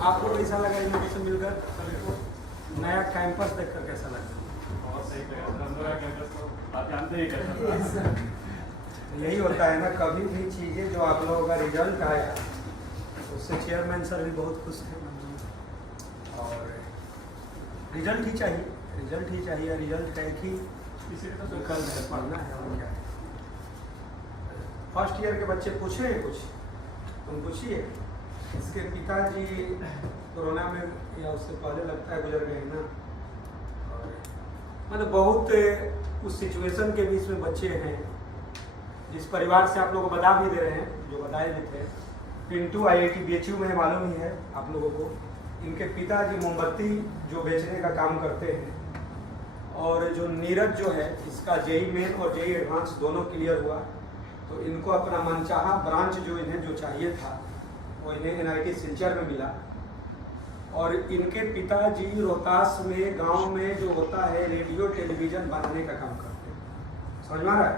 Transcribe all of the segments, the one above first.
आपको कैसा लगा इनोवेशन मिलकर? नया कैंपस देखकर कैसा लगा? बहुत सही लगा। कैंपस तो आप जानते ही कैसा यही होता है ना, कभी भी चीज़ें जो आप लोगों का रिजल्ट आया उससे चेयरमैन सर भी बहुत खुश हैं। और रिजल्ट ही चाहिए, रिजल्ट ही चाहिए। रिजल्ट है कि इसी तो विकल्प है, पढ़ना है और क्या है। फर्स्ट ईयर के बच्चे पूछे कुछ, तुम पूछिए। इसके पिताजी कोरोना में या उससे पहले लगता है गुजर गए ना। और मतलब बहुत उस सिचुएशन के बीच में बच्चे हैं जिस परिवार से आप लोगों को बता भी दे रहे हैं, जो बताए भी थे। पिंटू IIT BHU में मालूम ही है आप लोगों को। इनके पिताजी मोमबत्ती जो बेचने का काम करते हैं। और जो नीरज जो है, इसका JEE मेन और JEE एडवांस दोनों क्लियर हुआ, तो इनको अपना मनचाहा ब्रांच जो इन्हें जो चाहिए था वो इन्हें NIT सिलचर में मिला। और इनके पिताजी रोहतास में गांव में जो होता है रेडियो टेलीविज़न बनाने का काम करते हैं। समझ में आ रहा है?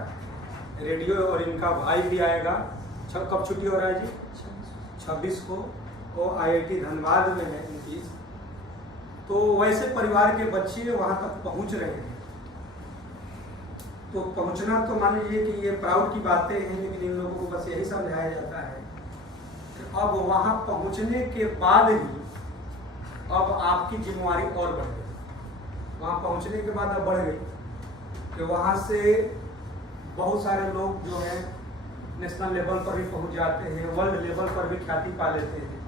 रेडियो। और इनका भाई भी आएगा। कब छुट्टी हो रहा है जी? 26 को। वो IIT धनबाद में है इनकी। तो वैसे परिवार के बच्चे वहाँ तक पहुँच रहे हैं। तो पहुँचना तो मान लीजिए कि ये प्राउड की बातें हैं, लेकिन इन लोगों को बस यही समझाया जाता है कि अब वहाँ पहुँचने के बाद ही अब आपकी जिम्मेवारी और बढ़ गई। वहाँ पहुँचने के बाद अब बढ़ गई कि वहाँ से बहुत सारे लोग जो हैं नेशनल लेवल पर भी पहुँच जाते हैं, वर्ल्ड लेवल पर भी ख्याति पा लेते हैं।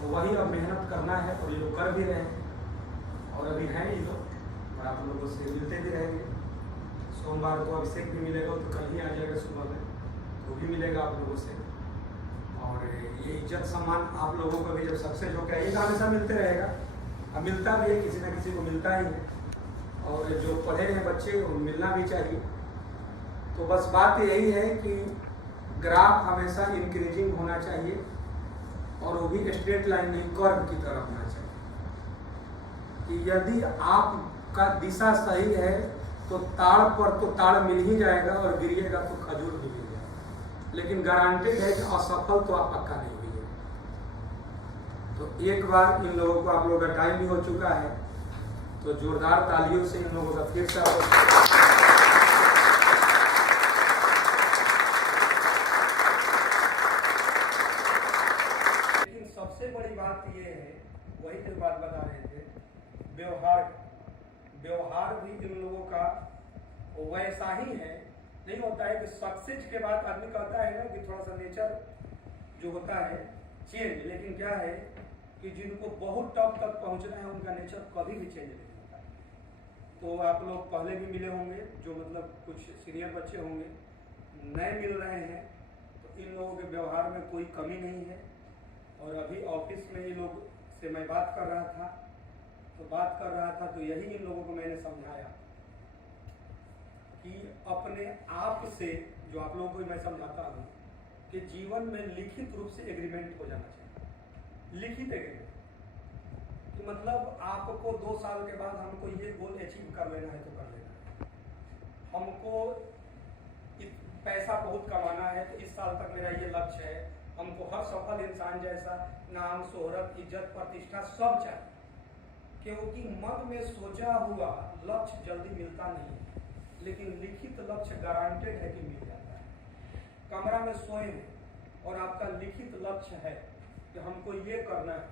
तो वही अब मेहनत करना है और ये लोग कर भी रहे हैं। और अभी हैं ये लोग और आप लोगों से मिलते भी रहेंगे। सोमवार को अभिषेक भी मिलेगा, तो कल ही आ जाएगा सुबह में, वो भी मिलेगा आप लोगों से। और ये इज्जत सम्मान आप लोगों को भी जब सक्सेस हो गया, ये हमेशा मिलते रहेगा। अब मिलता भी है, किसी ना किसी को मिलता ही है। और जो पढ़े हैं बच्चे वो मिलना भी चाहिए। तो बस बात यही है कि ग्राफ हमेशा इंक्रीजिंग होना चाहिए और वो भी स्ट्रेट लाइन नहीं, कर्व की तरफ होना चाहिए। कि यदि आपका दिशा सही है तो ताड़ पर तो ताड़ मिल ही जाएगा और गिरिएगा तो खजूर भी मिल जाएगा। लेकिन गारंटेड है कि असफल तो आप पक्का नहीं हुई। तो एक बार इन लोगों को, आप लोगों का टाइम भी हो चुका है, तो जोरदार तालियों से इन लोगों का फिर से। लेकिन सबसे बड़ी बात ये है, वही जो बात बता रहे थे, व्यवहार भी इन लोगों का वैसा ही है। नहीं होता है कि सक्सेस के बाद आदमी कहता है ना कि थोड़ा सा नेचर जो होता है चेंज, लेकिन क्या है कि जिनको बहुत टॉप तक पहुंचना है उनका नेचर कभी भी चेंज नहीं होता है। तो आप लोग पहले भी मिले होंगे, जो मतलब कुछ सीनियर बच्चे होंगे, नए मिल रहे हैं, तो इन लोगों के व्यवहार में कोई कमी नहीं है। और अभी ऑफिस में ये लोग से मैं बात कर रहा था, तो यही इन लोगों को मैंने समझाया कि अपने आप से, जो आप लोगों को मैं समझाता हूँ कि जीवन में लिखित रूप से एग्रीमेंट हो जाना चाहिए। लिखित एग्रीमेंट कि मतलब आपको 2 साल के बाद हमको ये गोल अचीव कर लेना है तो कर लेना है, हमको पैसा बहुत कमाना है तो इस साल तक मेरा ये लक्ष्य है, हमको हर सफल इंसान जैसा नाम, शोहरत, इज्जत, प्रतिष्ठा सब चाहिए। क्योंकि मन में सोचा हुआ लक्ष्य जल्दी मिलता नहीं है, लेकिन लिखित लक्ष्य गारंटेड है कि मिल जाता है। कमरा में सोए और आपका लिखित लक्ष्य है कि हमको ये करना है,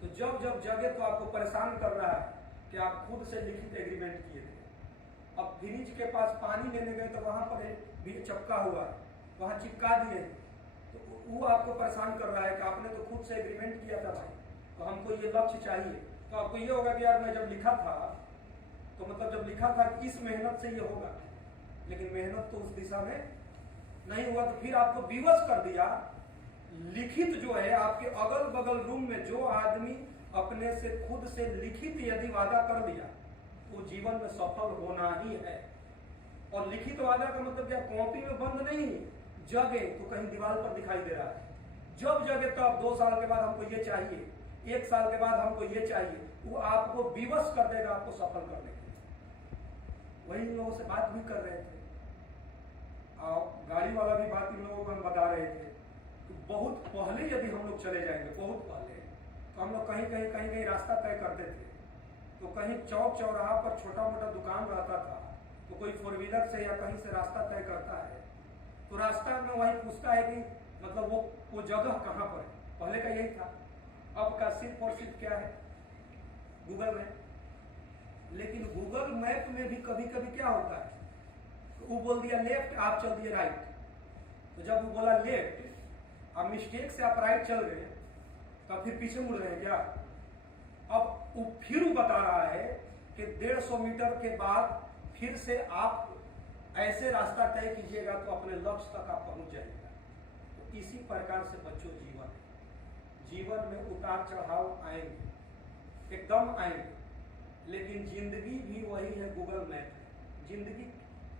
तो जब जब जगह तो आपको परेशान कर रहा है कि आप खुद से लिखित एग्रीमेंट किए थे। अब फ्रिज के पास पानी लेने गए तो वहां पर भी चपका हुआ है, वहां चिपका दिए, तो वो आपको परेशान कर रहा है कि आपने तो खुद से एग्रीमेंट किया था भाई, तो हमको ये लक्ष्य चाहिए। तो आपको ये होगा कि यार मैं जब लिखा था तो मतलब जब लिखा था कि इस मेहनत से ये होगा, लेकिन मेहनत तो उस दिशा में नहीं हुआ, तो फिर आपको विवश कर दिया। लिखित जो है आपके अगल बगल रूम में जो आदमी अपने से खुद से लिखित यदि वादा कर दिया वो जीवन में सफल होना ही है। और लिखित वादा का मतलब क्या, कॉपी में बंद नहीं, जगे तो कहीं दीवार पर दिखाई दे रहा है। जब जगे तो आप 2 साल के बाद हमको ये चाहिए, 1 साल के बाद हमको ये चाहिए, वो आपको विवश कर देगा आपको सफल करने के लिए। वही लोगों से बात भी कर रहे थे और गाड़ी वाला भी बात इन लोगों को हम बता रहे थे कि बहुत पहले यदि हम लोग चले जाएंगे, बहुत पहले, तो हम लोग कहीं रास्ता तय करते थे, तो कहीं चौक चौराहा पर छोटा मोटा दुकान रहता था, तो कोई 4 व्हीलर से या कहीं से रास्ता तय करता है, तो रास्ता में वही पूछता है कि मतलब वो जगह कहाँ पर है। पहले का यही था, अब का सिर्फ और सिर्फ क्या है, गूगल मैप। लेकिन गूगल मैप में भी कभी कभी क्या होता है, तो वो बोल दिया लेफ्ट, आप चल दिए राइट। तो जब वो बोला लेफ्ट, अब मिस्टेक से आप राइट चल गए, तब फिर पीछे मुड़ रहे हैं क्या। अब वो फिर वो बता रहा है कि 150 मीटर के बाद फिर से आप ऐसे रास्ता तय कीजिएगा तो अपने लक्ष्य तक आप पहुंच जाइएगा। तो इसी प्रकार से बच्चों जीवन में उतार चढ़ाव आएंगे, एकदम आएंगे, लेकिन जिंदगी भी वही है, गूगल मैप है। जिंदगी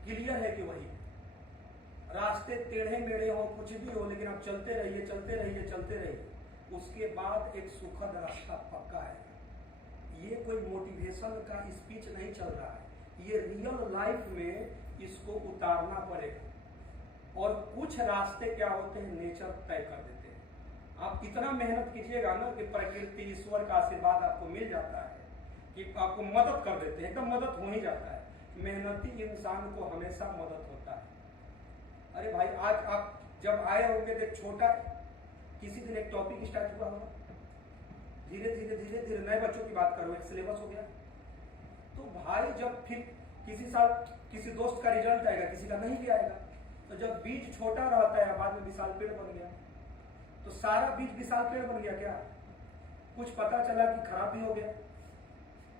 क्लियर है कि वही है, रास्ते टेढ़े मेढ़े हो, कुछ भी हो, लेकिन आप चलते रहिए चलते रहिए चलते रहिए, उसके बाद एक सुखद रास्ता पक्का है। ये कोई मोटिवेशन का स्पीच नहीं चल रहा है, ये रियल लाइफ में इसको उतारना पड़ेगा। और कुछ रास्ते क्या होते हैं, नेचर तय कर देते हैं। आप इतना मेहनत कीजिएगा ना कि प्रकृति ईश्वर का आशीर्वाद आपको मिल जाता है, कि आपको मदद कर देते हैं, एकदम मदद हो ही जाता है। मेहनती इंसान को हमेशा मदद होता है। अरे भाई, आज आप जब आए होंगे तो छोटा किसी दिन एक टॉपिक स्टार्ट हुआ होगा, धीरे धीरे नए बच्चों की बात करो, एक सिलेबस हो गया। तो भाई जब फिर किसी साल किसी दोस्त का रिजल्ट आएगा, किसी का नहीं भी आएगा, तो जब बीज छोटा रहता है बाद में विशाल पेड़ बन गया। तो सारा बीज विशाल पेड़ बन गया क्या? कुछ पता चला कि खराब भी हो गया,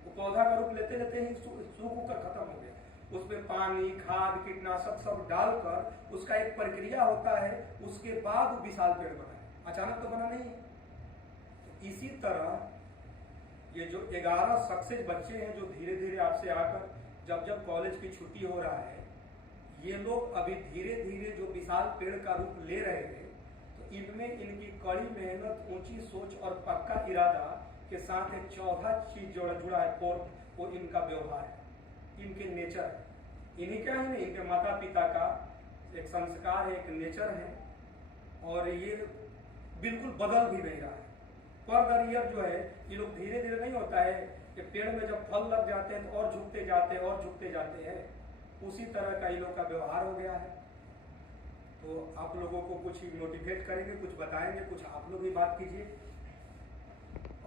वो पौधा का रूप लेते लेते ही सूख कर खत्म हो गया। उसमें पानी, खाद, कीटनाशक सब डालकर उसका एक प्रक्रिया होता है, उसके बाद वो विशाल पेड़ बना है, अचानक तो बना नहीं है। तो इसी तरह ये जो 11 सक्सेस बच्चे हैं जो धीरे धीरे आपसे आकर जब कॉलेज की छुट्टी हो रहा है, ये लोग अभी धीरे धीरे जो विशाल पेड़ का रूप ले रहे हैं, तो इनमें इनकी कड़ी मेहनत, ऊंची सोच और पक्का इरादा के साथ एक चौथा चीज जुड़ा है, फोर्थ, वो इनका व्यवहार है, इनके नेचर है। इन्हीं का ही नहीं, इनके माता पिता का एक संस्कार है, एक नेचर है, और ये बिल्कुल बदल भी नहीं रहा है। पर ईयर जो है, ये लोग धीरे धीरे नहीं होता है कि पेड़ में जब फल लग जाते हैं तो और झुकते जाते हैं और झुकते जाते हैं, उसी तरह का इन लोग का व्यवहार हो गया है। तो आप लोगों को कुछ मोटिवेट करेंगे, कुछ बताएंगे, कुछ आप लोग भी बात कीजिए,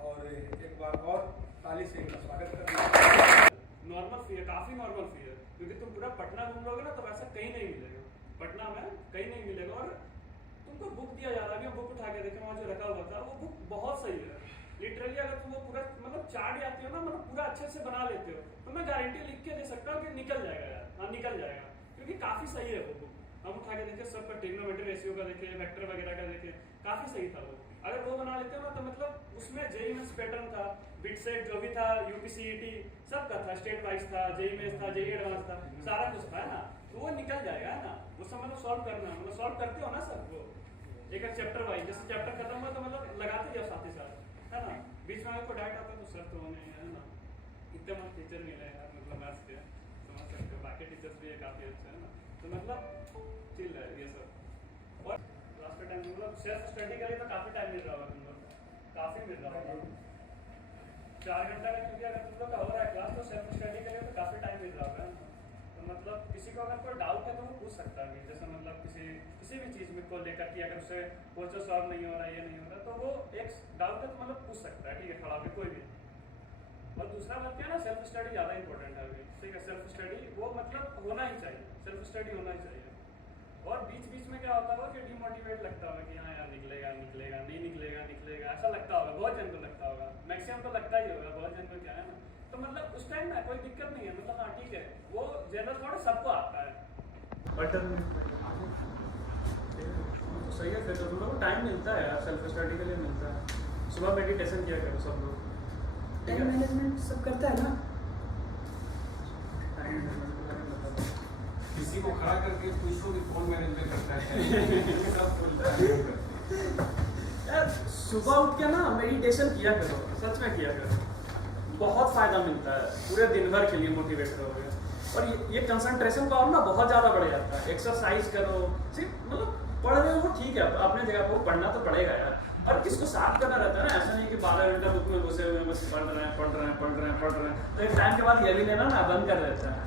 और एक बार और ताली से इनका स्वागत करेंगे। नॉर्मल फी है, काफी नॉर्मल फी है, क्योंकि तुम पूरा पटना घूम लोगे ना तो वैसा कहीं नहीं मिलेगा, पटना में कहीं नहीं मिलेगा। और तुमको बुक दिया जा रहा है, बुक उठा के देखे वहाँ जो रखा हुआ था, वो बुक बहुत सही है। लिटरली अगर तुम वो पूरा मतलब चार्ट आती हो ना, मतलब पूरा अच्छे से बना लेते हो, तो मैं गारंटी लिख के दे सकता हूँ कि निकल जाएगा यार, हाँ निकल जाएगा, क्योंकि काफी सही है वो बुक। हम उठा के देखे, सबका ट्रिग्नोमेट्री रेशियो का देखे, वेक्टर वगैरह का देखे, काफी सही था वो। अगर वो बना लेते हो ना तो मतलब उसमें जेईई मेंस पैटर्न था, बिटसेट जो भी था, यूपीसीईटी सबका था, स्टेट वाइज था, जेईई मेंस था, जेईई एडवांस था, सारा कुछ था, है ना। तो वो निकल जाएगा, है ना। वो सब मतलब सॉल्व करना, मतलब सॉल्व करते हो ना सब वो एक चैप्टर वाइज। जैसे चैप्टर खत्म हुआ तो मतलब लगाते जाओ साथ ही साथ, है ना। बीच में अगर कोई डाउट आता है तो सर तो नहीं है ना, इतने मस्त टीचर मिले यार, मतलब मैथ्स के समझ सकते हो, बाकी टीचर्स भी काफी अच्छे है ना। तो मतलब चिल है ये सब। और लास्ट टाइम मतलब सेल्फ स्टडी के लिए तो काफी टाइम मिल रहा होगा तुम लोग, काफी मिल रहा होगा 4 घंटा का, क्योंकि अगर तुम लोग का हो रहा है क्लास तो सेल्फ स्टडी के लिए तो काफी टाइम मिल रहा होगा। तो मतलब किसी को अगर कोई डाउट है तो वो पूछ सकता है, जैसे मतलब किसी भी चीज में को लेकर कि अगर उससे क्वेश्चन सॉल्व नहीं हो रहा है, ये नहीं हो रहा, तो वो एक डाउट है तो मतलब पूछ सकता है, ठीक है, खड़ा होकर कोई भी। और दूसरा बात क्या है ना, सेल्फ स्टडी ज़्यादा इंपॉर्टेंट है अभी, ठीक है। सेल्फ स्टडी वो मतलब होना ही चाहिए, सेल्फ स्टडी होना ही चाहिए। और बीच बीच में क्या होता होगा कि डिमोटिवेट लगता होगा कि हाँ यार निकलेगा नहीं निकलेगा, ऐसा लगता होगा, बहुत जन को लगता होगा, मैक्सिमम तो लगता ही होगा, बहुत जन को क्या है ना। तो मतलब उस टाइम ना कोई दिक्कत नहीं है, मतलब हाँ ठीक है, वो जनरल थोड़ा सबको आता है, बट तो सही है। फिर तो तुम लोग को टाइम मिलता है यार, सेल्फ स्टडी के लिए मिलता है। सुबह मेडिटेशन किया करो सब लोग, टाइम मैनेजमेंट सब करता है ना। किसी को खड़ा करके पूछो कि कौन मैनेजमेंट करता है सब बोलता है। यार सुबह उठ के ना मेडिटेशन किया करो, सच में किया करो, बहुत फायदा मिलता है, पूरे दिन भर के लिए मोटिवेट रहोगे। और ये कंसंट्रेशन पावर ना बहुत ज़्यादा बढ़ जाता है। एक्सरसाइज करो, सिर्फ मतलब पढ़ रहे हो ठीक है, अपने जगह पर पढ़ना तो पढ़ेगा यार, और किसको साफ करना रहता है ना, ऐसा नहीं कि 12 आधा घंटा बुक में घुसे हुए हैं, बस पढ़ रहे हैं, तो एक टाइम के बाद ये भी लेना ना बंद कर देता है।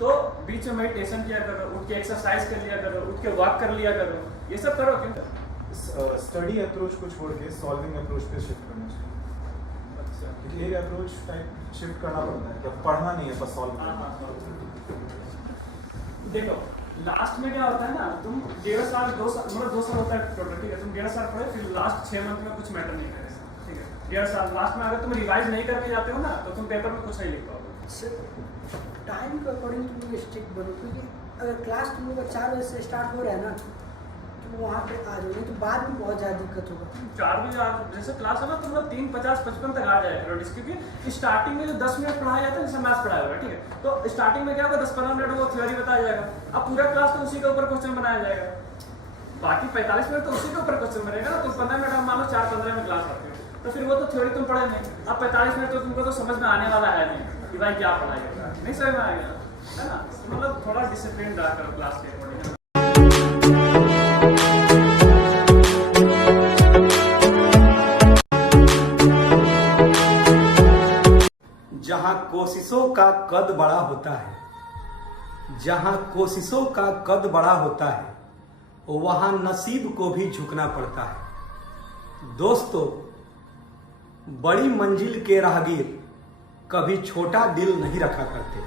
तो बीच में मेडिटेशन किया करो, उठ के एक्सरसाइज कर लिया करो, उठ के वॉक कर लिया करो, ये सब करो। क्यों स्टडी अप्रोच को छोड़ के सॉल्विंग अप्रोच पे शिफ्ट करना चाहिए। अच्छा, क्योंकि एक अप्रोच टाइप शिफ्ट करना पड़ता है, क्या पढ़ना नहीं है बस सॉल्व हाँ करना। हाँ। देखो लास्ट में क्या होता है ना, तुम 1.5 साल 2 साल मतलब 2 साल होता है टोटल, ठीक है, तुम 1.5 साल पढ़े, फिर लास्ट 6 मंथ में कुछ मैटर नहीं करेगा, ठीक है। 1.5 साल लास्ट में अगर तुम रिवाइज नहीं करके जाते हो ना, तो तुम पेपर में कुछ नहीं लिख पाओगे। टाइम के अकॉर्डिंग तुम लोग स्ट्रिक्ट बनो, क्योंकि अगर क्लास तुम लोग का 4 बजे से स्टार्ट हो रहा है ना, तो वहाँ पे आ जाओ, नहीं तो बाद में बहुत ज़्यादा दिक्कत होगा। 4 बजे जैसे क्लास है ना, तुम लोग 3:50-55 तक आ जाए करो, क्योंकि स्टार्टिंग में जो 10 मिनट पढ़ाया जाता है, जैसे मैथ्स पढ़ाया होगा, ठीक है, तो स्टार्टिंग में क्या होगा 10-15 मिनट वो थ्योरी बताया जाएगा, अब पूरा क्लास तो उसी के ऊपर क्वेश्चन बनाया जाएगा, बाकी 45 मिनट तो उसी के ऊपर क्वेश्चन बनेगा। तो 15 मिनट हम मान लो 4:15 में क्लास करते हो, तो फिर वो तो थ्योरी तुम पढ़े नहीं, अब 45 मिनट तो तुमको तो समझ में आने वाला है नहीं कि भाई क्या पढ़ाएगा, नहीं समझ में आएगा, है ना। मतलब थोड़ा डिसिप्लिन रहा करो क्लास के अकॉर्डिंग। जहां कोशिशों का कद बड़ा होता है, जहां कोशिशों का कद बड़ा होता है, वहां नसीब को भी झुकना पड़ता है। दोस्तों, बड़ी मंजिल के राहगीर कभी छोटा दिल नहीं रखा करते।